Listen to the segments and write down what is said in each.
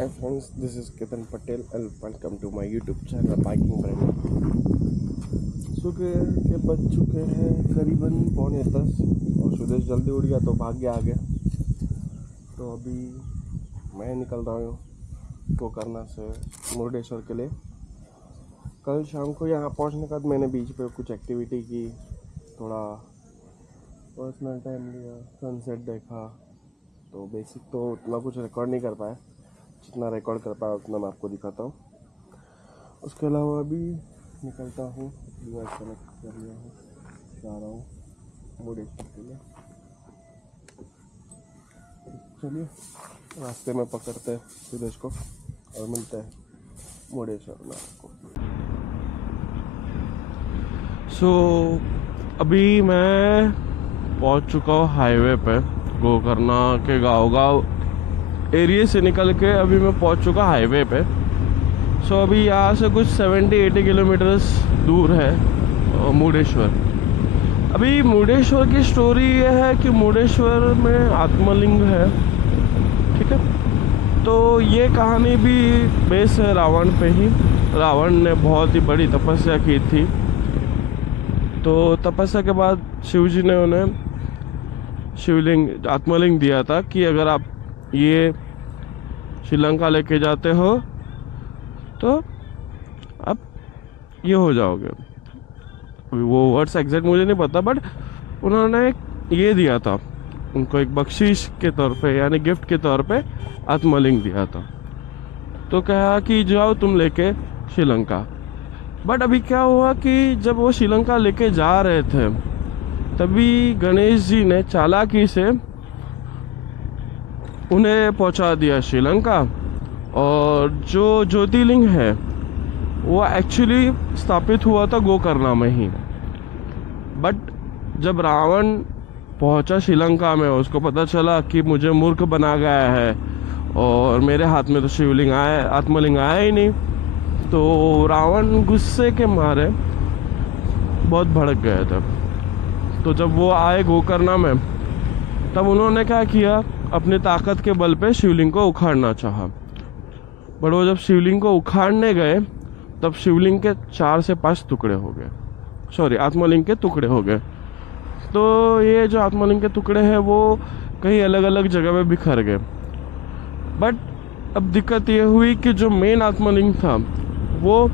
Hi friends, this is Ketan Patel and welcome to my YouTube channel Biking Brain। सुबह के बज चुके हैं करीबन 9:45 और सुदेश जल्दी उठ गया तो भाग गया आगे। तो अभी मैं निकल रहा हूँ गोकर्णा से मुरुडेश्वर के लिए। कल शाम को यहाँ पहुँचने के बाद मैंने बीच पे कुछ एक्टिविटी की, थोड़ा पर्सनल टाइम लिया, सनसेट देखा। तो बेसिक तो उतना कुछ रिकॉर्ड नहीं कर पाया, जितना रिकॉर्ड कर पाया उतना मैं आपको दिखाता हूँ। उसके अलावा अभी निकलता हूँ, डिवाइस कनेक्ट कर लिया हूँ, जा रहा हूँ मुरुडेश्वर के लिए। चलिए रास्ते में पकड़ते हैं सुदेश को और मिलते हैं मुरुडेश्वर में आपको। अभी मैं पहुँच चुका हूँ हाईवे पे, गोकर्णा के गाँव एरिया से निकल के अभी मैं पहुंच चुका हाईवे पे। अभी यहाँ से कुछ 70-80 किलोमीटर्स दूर है मुरुडेश्वर। अभी मुरुडेश्वर की स्टोरी ये है कि मुरुडेश्वर में आत्मलिंग है, ठीक है। तो ये कहानी भी बेस है रावण पे ही। रावण ने बहुत ही बड़ी तपस्या की थी, तो तपस्या के बाद शिवजी ने उन्हें शिवलिंग आत्मलिंग दिया था कि अगर आप ये श्रीलंका लेके जाते हो तो आप ये हो जाओगे। वो वर्ड्स एग्जैक्ट मुझे नहीं पता, बट उन्होंने ये दिया था उनको एक बख्शीश के तौर पे, यानी गिफ्ट के तौर पे आत्मलिंग दिया था। तो कहा कि जाओ तुम लेके श्रीलंका। बट अभी क्या हुआ कि जब वो श्रीलंका लेके जा रहे थे तभी गणेश जी ने चालाकी से उन्हें पहुंचा दिया श्रीलंका। और जो ज्योतिर्लिंग है वो एक्चुअली स्थापित हुआ था गोकर्णा में ही। बट जब रावण पहुंचा श्रीलंका में, उसको पता चला कि मुझे मूर्ख बना गया है और मेरे हाथ में तो शिवलिंग आया, आत्मलिंग आया ही नहीं। तो रावण गुस्से के मारे बहुत भड़क गए थे। तो जब वो आए गोकर्णा में, तब उन्होंने क्या किया, अपनी ताकत के बल पे शिवलिंग को उखाड़ना चाहा। बट वो जब शिवलिंग को उखाड़ने गए तब शिवलिंग के 4 से 5 टुकड़े हो गए, सॉरी आत्मलिंग के टुकड़े हो गए। तो ये जो आत्मलिंग के टुकड़े हैं वो कई अलग अलग जगह पे बिखर गए। बट अब दिक्कत ये हुई कि जो मेन आत्मलिंग था वो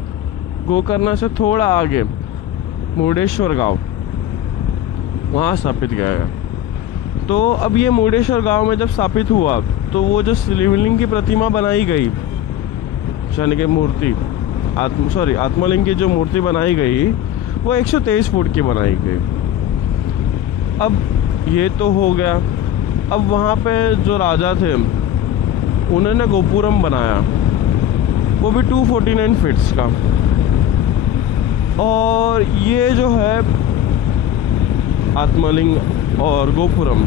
गोकर्णा से थोड़ा आगे मुरुडेश्वर गांव वहाँ स्थापित किया गया। तो अब ये मुरुडेश्वर गांव में जब स्थापित हुआ तो वो जो शिवलिंग की प्रतिमा बनाई गई, यानी कि मूर्ति आत्मलिंग की जो मूर्ति बनाई गई वो 123 फुट की बनाई गई। अब ये तो हो गया। अब वहाँ पे जो राजा थे उन्होंने गोपुरम बनाया, वो भी 249 फीट्स का। और ये जो है आत्मलिंग और गोपुरम,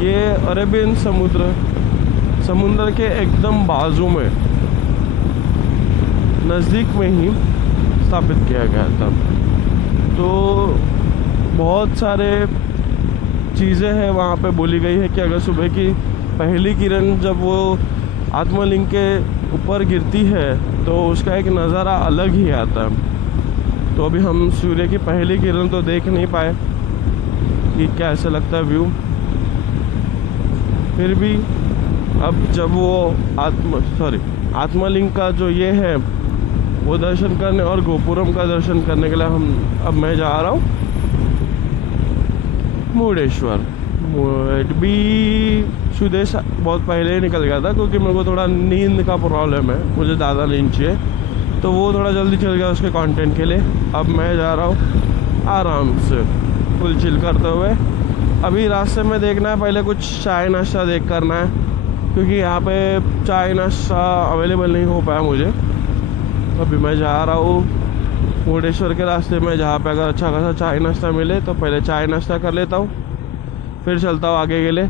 ये अरेबियन समुद्र के एकदम बाजू में, नज़दीक में ही स्थापित किया गया था। तो बहुत सारे चीज़ें हैं वहाँ पे बोली गई है कि अगर सुबह की पहली किरण जब वो आत्मलिंग के ऊपर गिरती है तो उसका एक नज़ारा अलग ही आता है। तो अभी हम सूर्य की पहली किरण तो देख नहीं पाए कि क्या ऐसा लगता है व्यू, फिर भी अब जब वो आत्मलिंग का जो ये है वो दर्शन करने और गोपुरम का दर्शन करने के लिए अब मैं जा रहा हूँ मुरुडेश्वर। भी सुदेश बहुत पहले ही निकल गया था क्योंकि मेरे को थोड़ा नींद का प्रॉब्लम है, मुझे ज़्यादा नींद चाहिए, तो वो थोड़ा जल्दी चल गया उसके कंटेंट के लिए। अब मैं जा रहा हूँ आराम से फुल चिल करते हुए। अभी रास्ते में देखना है, पहले कुछ चाय नाश्ता देख करना है क्योंकि यहाँ पे चाय नाश्ता अवेलेबल नहीं हो पाया मुझे। अभी मैं जा रहा हूँ मुरुडेश्वर के रास्ते में, जहाँ पे अगर अच्छा खासा चाय नाश्ता मिले तो पहले चाय नाश्ता कर लेता हूँ, फिर चलता हूँ आगे के लिए।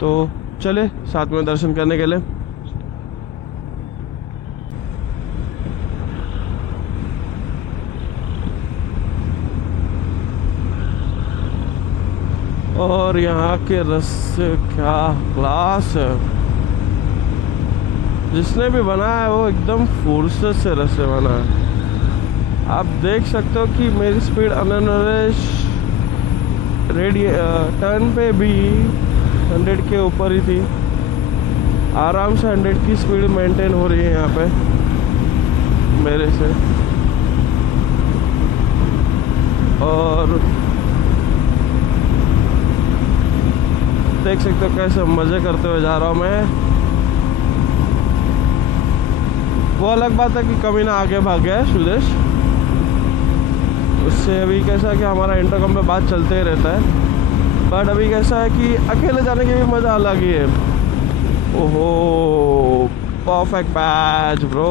तो चले साथ में दर्शन करने के लिए। और यहाँ के रास्ते क्या क्लास है। जिसने भी बनाया है वो एकदम फुर्सत से रास्ते बना है। आप देख सकते हो कि मेरी स्पीड अननरेश टर्न पे भी 100 के ऊपर ही थी। आराम से 100 की स्पीड मेंटेन हो रही है यहाँ पे मेरे से। और देख सकते हो कैसे मज़े करते हुए जा रहा हूँ मैं। वो अलग बात है कि कभी ना आगे भाग गया है सुदेश, उससे अभी कैसा कि हमारा इंटरकॉम पे बात चलते ही रहता है। बट अभी कैसा है कि अकेले जाने की भी मज़ा अलग ही है। ओहो परफेक्ट पैच ब्रो।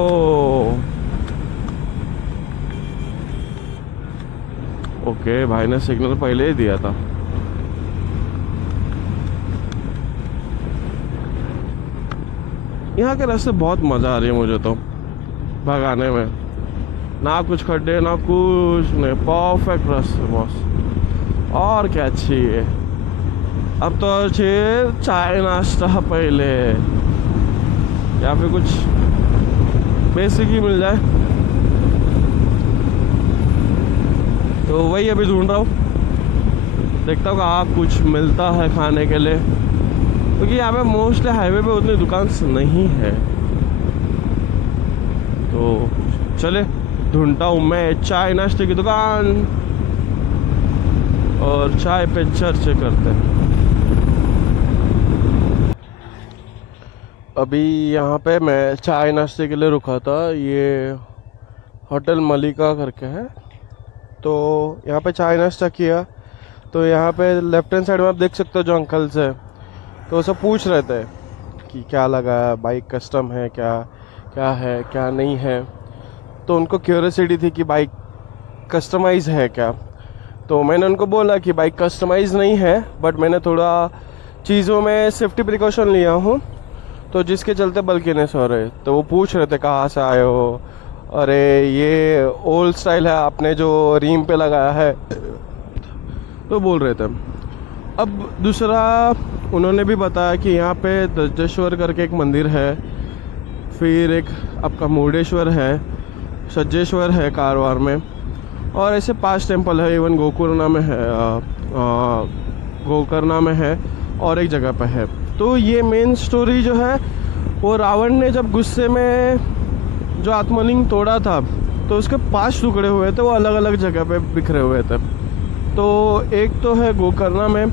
ओके भाई ने सिग्नल पहले ही दिया था। यहाँ के रास्ते बहुत मज़ा आ रही है मुझे तो भगाने में। ना कुछ खड्डे ना कुछ नहीं, परफेक्ट रास्ते बॉस। और क्या चाहिए। अब तो चाहिए चाय नाश्ता पहले, या फिर कुछ बेसिक ही मिल जाए। तो वही अभी ढूंढ रहा हूँ, देखता हूँ कहाँ कुछ मिलता है खाने के लिए, क्योंकि यहाँ पे मोस्टली हाईवे पे उतनी दुकान नहीं है। तो चले ढूंढता हूँ मैं चाय नाश्ते की दुकान, और चाय पे चर्चा करते हैं। अभी यहाँ पे मैं चाय नाश्ते के लिए रुका था। ये होटल मलिका करके है। तो यहाँ पे चाय नाश्ता किया। तो यहाँ पे लेफ्ट हैंड साइड में आप देख सकते हो जो अंकल्स है, तो वो सब पूछ रहे थे कि क्या लगा, बाइक कस्टम है क्या, क्या है क्या नहीं है। तो उनको क्यूरियोसिटी थी कि बाइक कस्टमाइज है क्या। तो मैंने उनको बोला कि बाइक कस्टमाइज नहीं है, बट मैंने थोड़ा चीज़ों में सेफ्टी प्रिकॉशन लिया हूँ, तो जिसके चलते बल्कीनेस हो रहे। तो वो पूछ रहे थे कहाँ से आए हो, अरे ये ओल्ड स्टाइल है आपने जो रीम पे लगाया है, तो बोल रहे थे। अब दूसरा उन्होंने भी बताया कि यहाँ पे दज्जेश्वर करके एक मंदिर है, फिर एक आपका मुर्डेश्वर है, सज्जेश्वर है कारवार में, और ऐसे 5 टेम्पल है। इवन गोकर्णा में है, गोकर्णा में है, और एक जगह पे है। तो ये मेन स्टोरी जो है वो रावण ने जब गुस्से में जो आत्मलिंग तोड़ा था, तो उसके 5 टुकड़े हुए थे, वो अलग अलग जगह पे बिखरे हुए थे। तो एक तो है गोकर्णा में,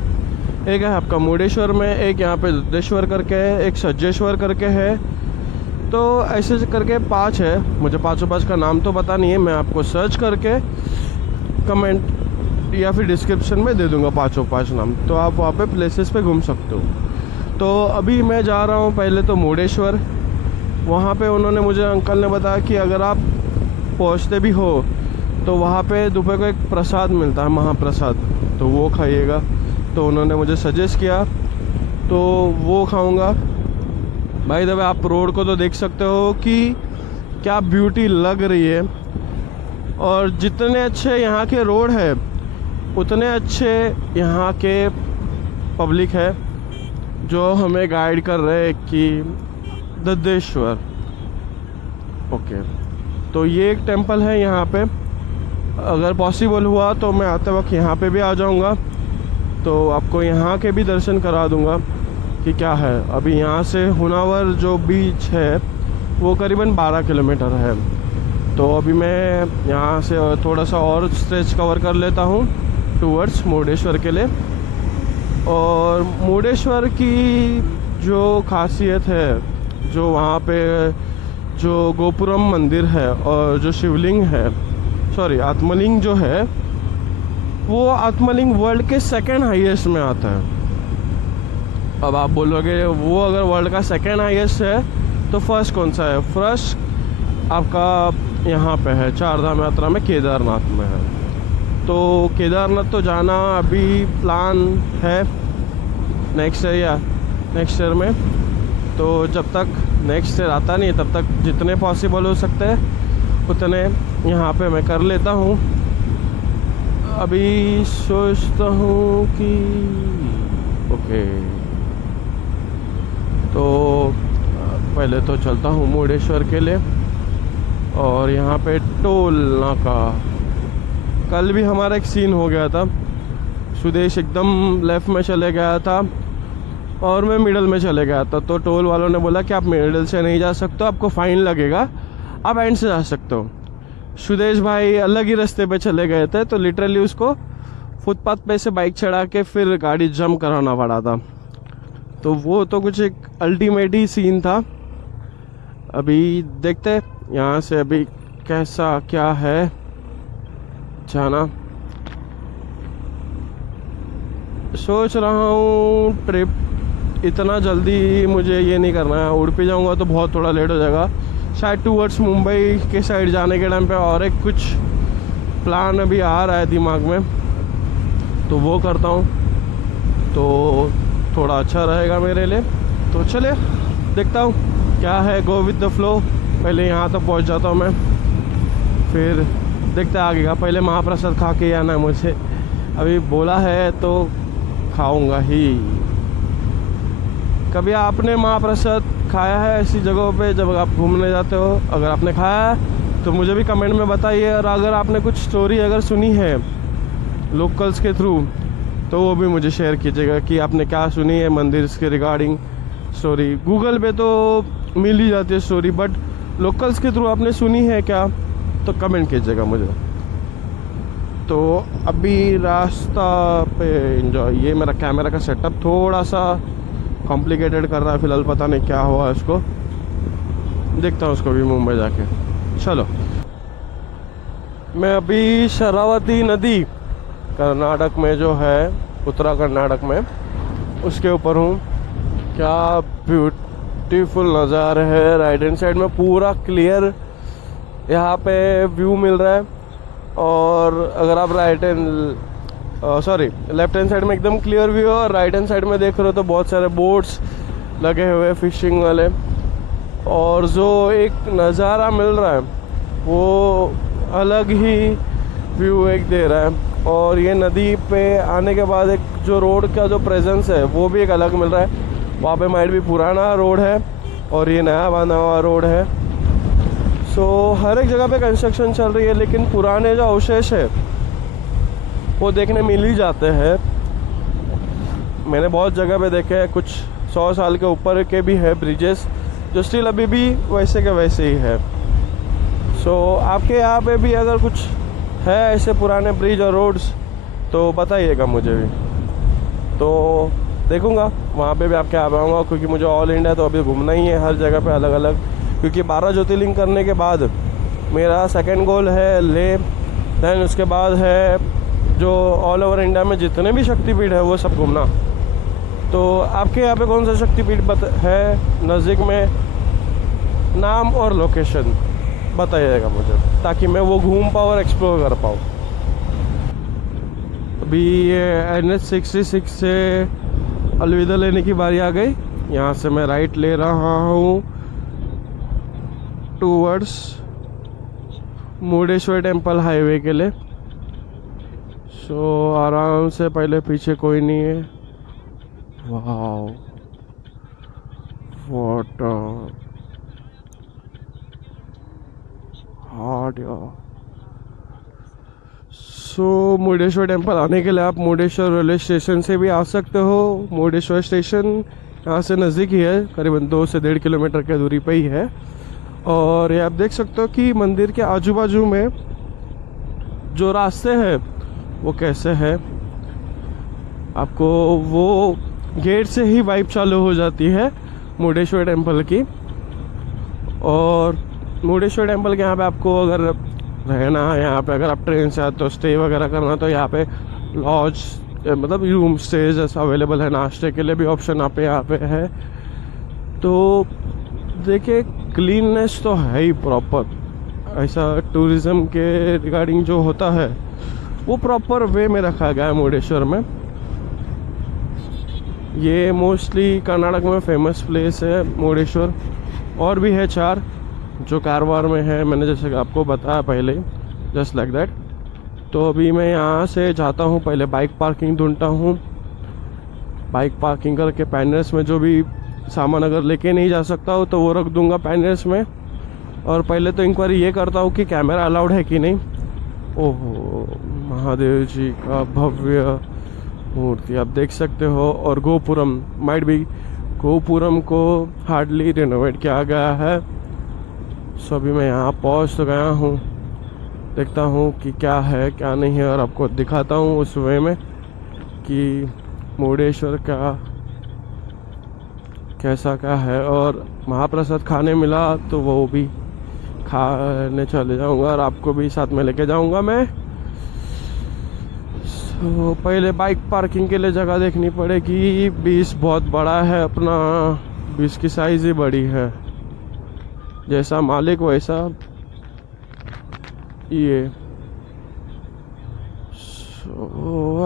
एक है आपका मुर्डेश्वर में, एक यहाँ पे दुद्धेश्वर करके है, एक सज्जेश्वर करके है। तो ऐसे करके 5 है। मुझे 5 का नाम तो पता नहीं है, मैं आपको सर्च करके कमेंट या फिर डिस्क्रिप्शन में दे दूंगा 5 नाम, तो आप वहाँ पे प्लेसेस पे घूम सकते हो। तो अभी मैं जा रहा हूँ पहले तो मुर्डेश्वर। वहाँ पे उन्होंने मुझे अंकल ने बताया कि अगर आप पहुँचते भी हो तो वहाँ पे दोपहर को एक प्रसाद मिलता है, महाप्रसाद, तो वो खाइएगा। तो उन्होंने मुझे सजेस्ट किया, तो वो खाऊंगा। भाई दबे आप रोड को तो देख सकते हो कि क्या ब्यूटी लग रही है, और जितने अच्छे यहाँ के रोड है उतने अच्छे यहाँ के पब्लिक है जो हमें गाइड कर रहे हैं कि दद्देश्वर। ओके, तो ये एक टेंपल है यहाँ पे। अगर पॉसिबल हुआ तो मैं आते वक्त यहाँ पे भी आ जाऊँगा, तो आपको यहाँ के भी दर्शन करा दूँगा कि क्या है। अभी यहाँ से हुनावर जो बीच है वो करीबन 12 किलोमीटर है। तो अभी मैं यहाँ से थोड़ा सा और स्ट्रेच कवर कर लेता हूँ टूवर्ड्स मुर्डेश्वर के लिए। और मुर्डेश्वर की जो खासियत है, जो वहाँ पे जो गोपुरम मंदिर है और जो शिवलिंग है, सॉरी आत्मलिंग जो है, वो आत्मलिंग वर्ल्ड के 2nd हाईएस्ट में आता है। अब आप बोलोगे वो अगर वर्ल्ड का 2nd हाईएस्ट है तो फर्स्ट कौन सा है? फर्स्ट आपका यहाँ पे है चारधाम यात्रा में केदारनाथ में है। तो केदारनाथ तो जाना अभी प्लान है नेक्स्ट ईयर में। तो जब तक नेक्स्ट ईयर आता नहीं तब तक जितने पॉसिबल हो सकते हैं उतने यहाँ पे मैं कर लेता हूँ। अभी सोचता हूँ कि ओके, तो पहले तो चलता हूँ मुर्डेश्वर के लिए। और यहाँ पे टोल नाका, कल भी हमारा एक सीन हो गया था। सुदेश एकदम लेफ़्ट में चले गया था और मैं मिडल में चले गया था, तो टोल वालों ने बोला कि आप मिडल से नहीं जा सकते, आपको फ़ाइन लगेगा, आप एंड से जा सकते हो। सुदेश भाई अलग ही रास्ते पे चले गए थे, तो लिटरली उसको फुटपाथ पे से बाइक चढ़ा के फिर गाड़ी जंप कराना पड़ा था। तो वो तो कुछ एक अल्टीमेट ही सीन था। अभी देखते यहाँ से अभी कैसा क्या है जाना। सोच रहा हूँ ट्रिप इतना जल्दी मुझे ये नहीं करना है, उड़पी जाऊँगा तो बहुत थोड़ा लेट हो जाएगा। शायद टूवर्ड्स मुंबई के साइड जाने के टाइम पे और एक कुछ प्लान अभी आ रहा है दिमाग में, तो वो करता हूँ तो थोड़ा अच्छा रहेगा मेरे लिए। तो चलिए देखता हूँ क्या है, गो विद द फ्लो। पहले यहाँ तक पहुँच जाता हूँ मैं, फिर देखते आगे का। पहले महाप्रसाद खा के आना है मुझे, अभी बोला है तो खाऊंगा ही। कभी आपने महाप्रसाद खाया है ऐसी जगहों पे जब आप घूमने जाते हो? अगर आपने खाया है तो मुझे भी कमेंट में बताइए। और अगर आपने कुछ स्टोरी अगर सुनी है लोकल्स के थ्रू तो वो भी मुझे शेयर कीजिएगा कि आपने क्या सुनी है मंदिर के रिगार्डिंग स्टोरी। गूगल पे तो मिल ही जाती है स्टोरी, बट लोकल्स के थ्रू आपने सुनी है क्या, तो कमेंट कीजिएगा मुझे। तो अभी रास्ता पे एंजॉय। ये मेरा कैमरा का सेटअप थोड़ा सा कॉम्प्लिकेटेड कर रहा है फिलहाल, पता नहीं क्या हुआ है उसको, देखता हूँ उसको भी मुंबई जाके। चलो, मैं अभी शरावती नदी कर्नाटक में जो है, उत्तरा कर्नाटक में, उसके ऊपर हूँ। क्या ब्यूटीफुल नज़ारे है। राइट हैंड साइड में पूरा क्लियर यहाँ पे व्यू मिल रहा है, और अगर आप लेफ्ट हैंड साइड में एकदम क्लियर व्यू है, और राइट हैंड साइड में देख रहे हो तो बहुत सारे बोट्स लगे हुए फिशिंग वाले, और जो एक नज़ारा मिल रहा है वो अलग ही व्यू एक दे रहा है। और ये नदी पे आने के बाद एक जो रोड का जो प्रेजेंस है वो भी एक अलग मिल रहा है। वहाँ पे माइट भी पुराना रोड है और ये नया बना हुआ रोड है। सो हर एक जगह पे कंस्ट्रक्शन चल रही है, लेकिन पुराने जो अवशेष है वो देखने मिल ही जाते हैं। मैंने बहुत जगह पे देखे हैं, कुछ 100 साल के ऊपर के भी है ब्रिजेस जो स्टिल अभी भी वैसे के वैसे ही है। सो आपके यहाँ पे भी अगर कुछ है ऐसे पुराने ब्रिज और रोड्स तो बताइएगा मुझे भी, तो देखूँगा वहाँ पे भी आपके आ पाऊँगा, क्योंकि मुझे ऑल इंडिया तो अभी घूमना ही है, हर जगह पे अलग अलग। क्योंकि 12 ज्योतिर्लिंग करने के बाद मेरा सेकंड गोल है लेह, दैन उसके बाद है जो ऑल ओवर इंडिया में जितने भी शक्तिपीठ है वो सब घूमना। तो आपके यहाँ पे कौन सा शक्तिपीठ है नज़दीक में, नाम और लोकेशन बताइएगा मुझे, ताकि मैं वो घूम पाऊँ और एक्सप्लोर कर पाऊँ। अभी ये NH66 से अलविदा लेने की बारी आ गई। यहाँ से मैं राइट ले रहा हूँ टूवर्ड्स मुर्डेश्वर टेम्पल हाईवे के लिए। सो आराम से, पहले पीछे कोई नहीं है। वाओ, व्हाट हार्ड यार। सो मुर्डेश्वर टेम्पल आने के लिए आप मुर्डेश्वर रेलवे स्टेशन से भी आ सकते हो। मुर्डेश्वर स्टेशन यहाँ से नज़दीक ही है, करीबन 2 से 1.5 किलोमीटर की दूरी पे ही है। और ये आप देख सकते हो कि मंदिर के आजू बाजू में जो रास्ते हैं वो कैसे है। आपको वो गेट से ही वाइब चालू हो जाती है मुर्डेश्वर टेम्पल की। और मुर्डेश्वर टेम्पल के यहाँ पे आपको अगर रहना है, यहाँ पे अगर आप ट्रेन से आते हो स्टे वगैरह करना, तो यहाँ पे लॉज मतलब रूम स्टेज ऐसा अवेलेबल है, नाश्ते के लिए भी ऑप्शन आप यहाँ पे है। तो देखिए क्लीननेस तो है ही प्रॉपर, ऐसा टूरिज़्म के रिगार्डिंग जो होता है वो प्रॉपर वे में रखा गया है मुर्डेश्वर में। ये मोस्टली कर्नाटक में फेमस प्लेस है मुर्डेश्वर, और भी है 4 जो कारवार में है, मैंने जैसे आपको बताया पहले, जस्ट लाइक दैट। तो अभी मैं यहाँ से जाता हूँ, पहले बाइक पार्किंग ढूंढता हूँ। बाइक पार्किंग करके पैनल्स में जो भी सामान अगर लेके नहीं जा सकता हो तो वो रख दूंगा पैनल्स में। और पहले तो इंक्वायरी ये करता हूँ कि कैमरा अलाउड है कि नहीं। ओहो, महादेव जी का भव्य मूर्ति आप देख सकते हो। और गोपुरम माइट भी, गोपुरम को हार्डली रिनोवेट किया गया है। सो अभी मैं यहाँ पहुँच तो गया हूँ, देखता हूँ कि क्या है क्या नहीं है, और आपको दिखाता हूँ उस वे में कि मुरुडेश्वर का कैसा क्या है। और महाप्रसाद खाने मिला तो वो भी खाने चले जाऊंगा और आपको भी साथ में लेके जाऊंगा मैं। तो पहले बाइक पार्किंग के लिए जगह देखनी पड़ेगी। 20 बहुत बड़ा है अपना, 20 की साइज़ ही बड़ी है, जैसा मालिक वैसा ये।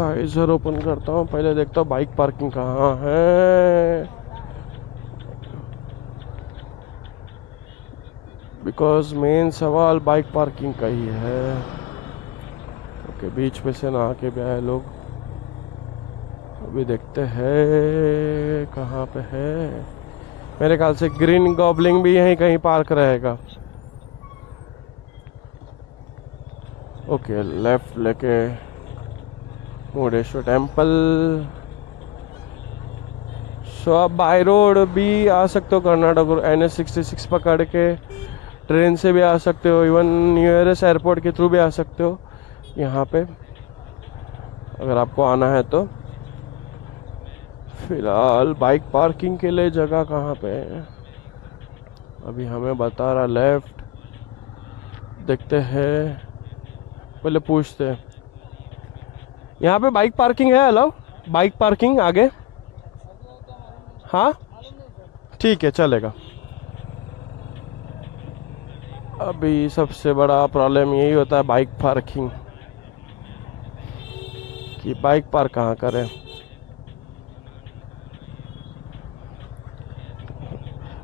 आइजर ओपन करता हूँ, पहले देखता हूँ बाइक पार्किंग कहाँ है, बिकॉज मेन सवाल बाइक पार्किंग का ही है। ओके, बीच में से ना आके भी आए लोग। अभी देखते हैं कहाँ पे है। मेरे ख्याल से ग्रीन गॉबलिंग भी यहीं कहीं पार्क रहेगा। ओके, लेफ्ट लेके मुरुडेश्वर टेम्पल। सो आप बाय रोड भी आ सकते हो कर्नाटक, NH66 पकड़ के ट्रेन से भी आ सकते हो, इवन नियरेस्ट एयरपोर्ट के थ्रू भी आ सकते हो यहाँ पे अगर आपको आना है तो। फिलहाल बाइक पार्किंग के लिए जगह कहाँ पे है अभी हमें बता रहा, लेफ्ट देखते हैं, पहले पूछते हैं यहाँ पे बाइक पार्किंग है अलाउ, बाइक पार्किंग आगे? हाँ ठीक है, चलेगा। अभी सबसे बड़ा प्रॉब्लम यही होता है बाइक पार्किंग, कि बाइक पार्क कहाँ करें।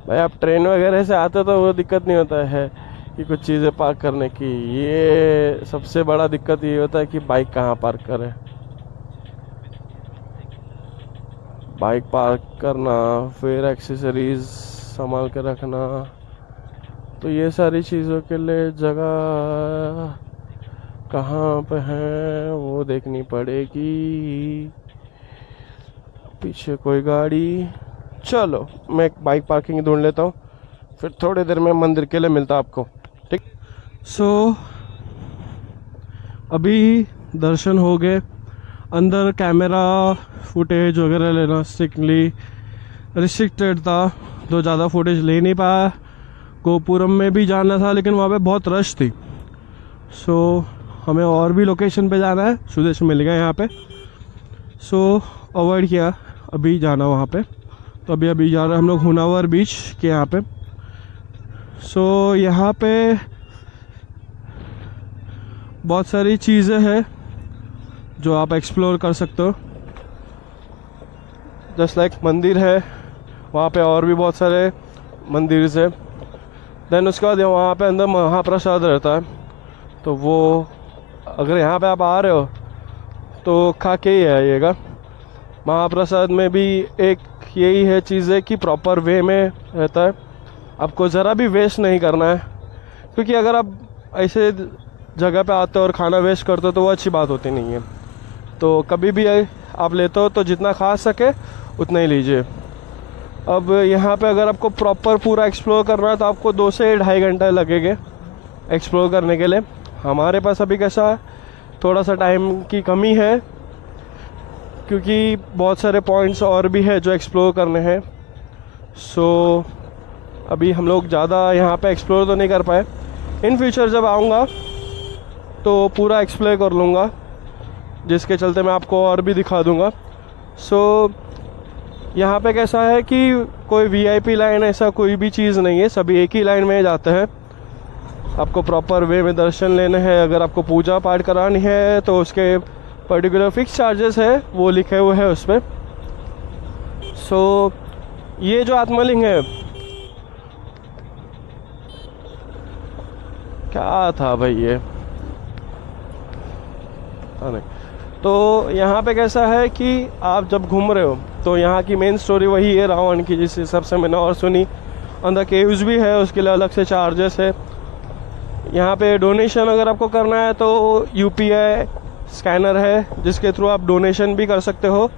भाई आप ट्रेन वगैरह से आते तो वो दिक्कत नहीं होता है कि कुछ चीज़ें पार्क करने की, ये सबसे बड़ा दिक्कत ये होता है कि बाइक कहाँ पार्क करें। बाइक पार्क करना, फिर एक्सेसरीज संभाल के रखना, तो ये सारी चीज़ों के लिए जगह कहाँ पे है वो देखनी पड़ेगी। पीछे कोई गाड़ी, चलो मैं एक बाइक पार्किंग ढूंढ लेता हूँ, फिर थोड़ी देर में मंदिर के लिए मिलता आपको, ठीक। सो अभी दर्शन हो गए। अंदर कैमरा फुटेज वगैरह लेना स्ट्रिक्टली रिस्ट्रिक्टेड था, तो ज़्यादा फुटेज ले नहीं पाया। गोपुरम में भी जाना था लेकिन वहाँ पे बहुत रश थी। सो हमें और भी लोकेशन पे जाना है, सुदेश मिल गया यहाँ पे, सो अवॉइड किया अभी जाना वहाँ पे। तो अभी जा रहे हैं हम लोग हुनावर बीच के यहाँ पे। सो यहाँ पे बहुत सारी चीज़ें हैं जो आप एक्सप्लोर कर सकते हो। जस्ट लाइक मंदिर है वहाँ पे, और भी बहुत सारे मंदिर है। देन उसके बाद वहाँ पे अंदर महाप्रसाद रहता है, तो वो अगर यहाँ पे आप आ रहे हो तो खा के ही आइएगा। महाप्रसाद में भी एक यही है चीज़ है कि प्रॉपर वे में रहता है, आपको ज़रा भी वेस्ट नहीं करना है। क्योंकि अगर आप ऐसे जगह पे आते हो और खाना वेस्ट करते हो तो वो अच्छी बात होती नहीं है। तो कभी भी आप लेते हो तो जितना खा सके उतना ही लीजिए। अब यहाँ पे अगर आपको प्रॉपर पूरा एक्सप्लोर करना है तो आपको 2 से 2.5 घंटे लगेंगे एक्सप्लोर करने के लिए। हमारे पास अभी कैसा है, थोड़ा सा टाइम की कमी है, क्योंकि बहुत सारे पॉइंट्स और भी है जो एक्सप्लोर करने हैं। सो अभी हम लोग ज़्यादा यहाँ पे एक्सप्लोर तो नहीं कर पाए। इन फ्यूचर जब आऊँगा तो पूरा एक्सप्लोर कर लूँगा, जिसके चलते मैं आपको और भी दिखा दूँगा। सो यहाँ पे कैसा है कि कोई VIP लाइन ऐसा कोई भी चीज़ नहीं है, सभी एक ही लाइन में जाते हैं। आपको प्रॉपर वे में दर्शन लेने हैं। अगर आपको पूजा पाठ करानी है तो उसके पर्टिकुलर फिक्स चार्जेस है, वो लिखे हुए हैं उस पर। सो ये जो आत्मलिंग है, क्या था भाई ये, नहीं। तो यहाँ पे कैसा है कि आप जब घूम रहे हो तो यहाँ की मेन स्टोरी वही है रावण की, जिस हिसाब से मैंने और सुनी। अंदर केव्स भी है, उसके लिए अलग से चार्जेस है। यहाँ पे डोनेशन अगर आपको करना है तो UPI स्कैनर है, जिसके थ्रू आप डोनेशन भी कर सकते हो।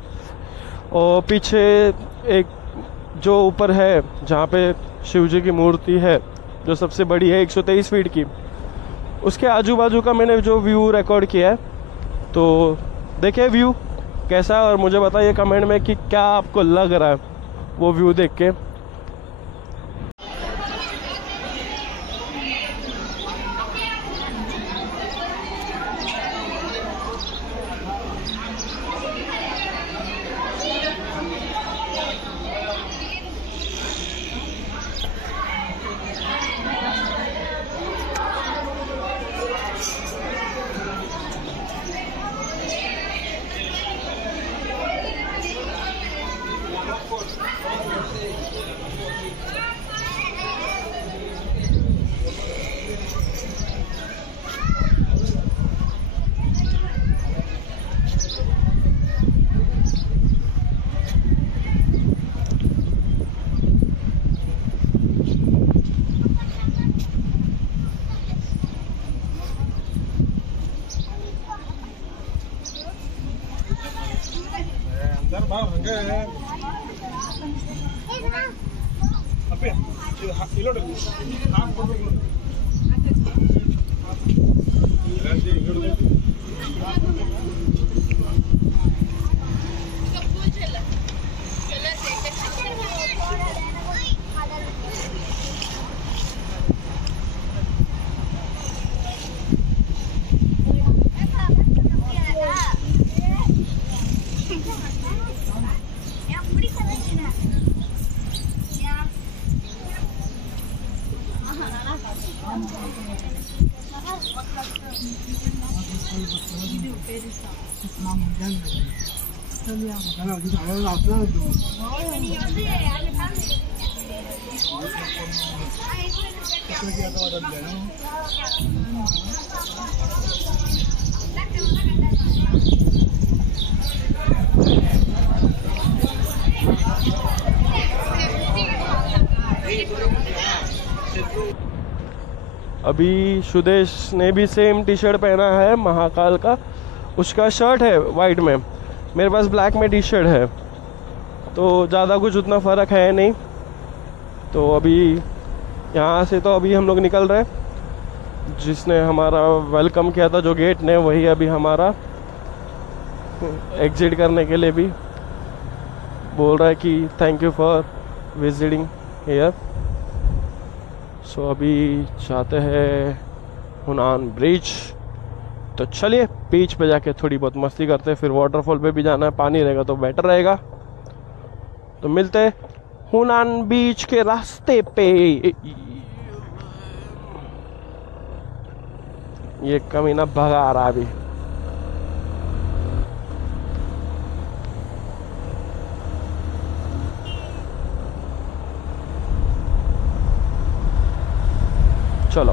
और पीछे एक जो ऊपर है जहाँ पे शिव जी की मूर्ति है, जो सबसे बड़ी है 123 फीट की, उसके आजू बाजू का मैंने जो व्यू रिकॉर्ड किया है। तो देखिए व्यू कैसा है और मुझे बताइए कमेंट में कि क्या आपको लग रहा है वो व्यू देख के। अभी सुदेश ने भी सेम टी शर्ट पहना है महाकाल का, उसका शर्ट है वाइट में, मेरे पास ब्लैक में टी शर्ट है, तो ज़्यादा कुछ उतना फ़र्क है नहीं। तो अभी यहाँ से तो अभी हम लोग निकल रहे हैं। जिसने हमारा वेलकम किया था जो गेट ने, वही अभी हमारा एग्जिट करने के लिए भी बोल रहा है कि thank you for visiting here. So अभी जाते हैं हुनान ब्रिज। तो चलिए बीच पे जाके थोड़ी बहुत मस्ती करते हैं, फिर वाटरफॉल पे भी जाना है, पानी रहेगा तो बेटर रहेगा। तो मिलते हैं हुनान बीच के रास्ते पे। ये कमीना भगा रहा अभी। चलो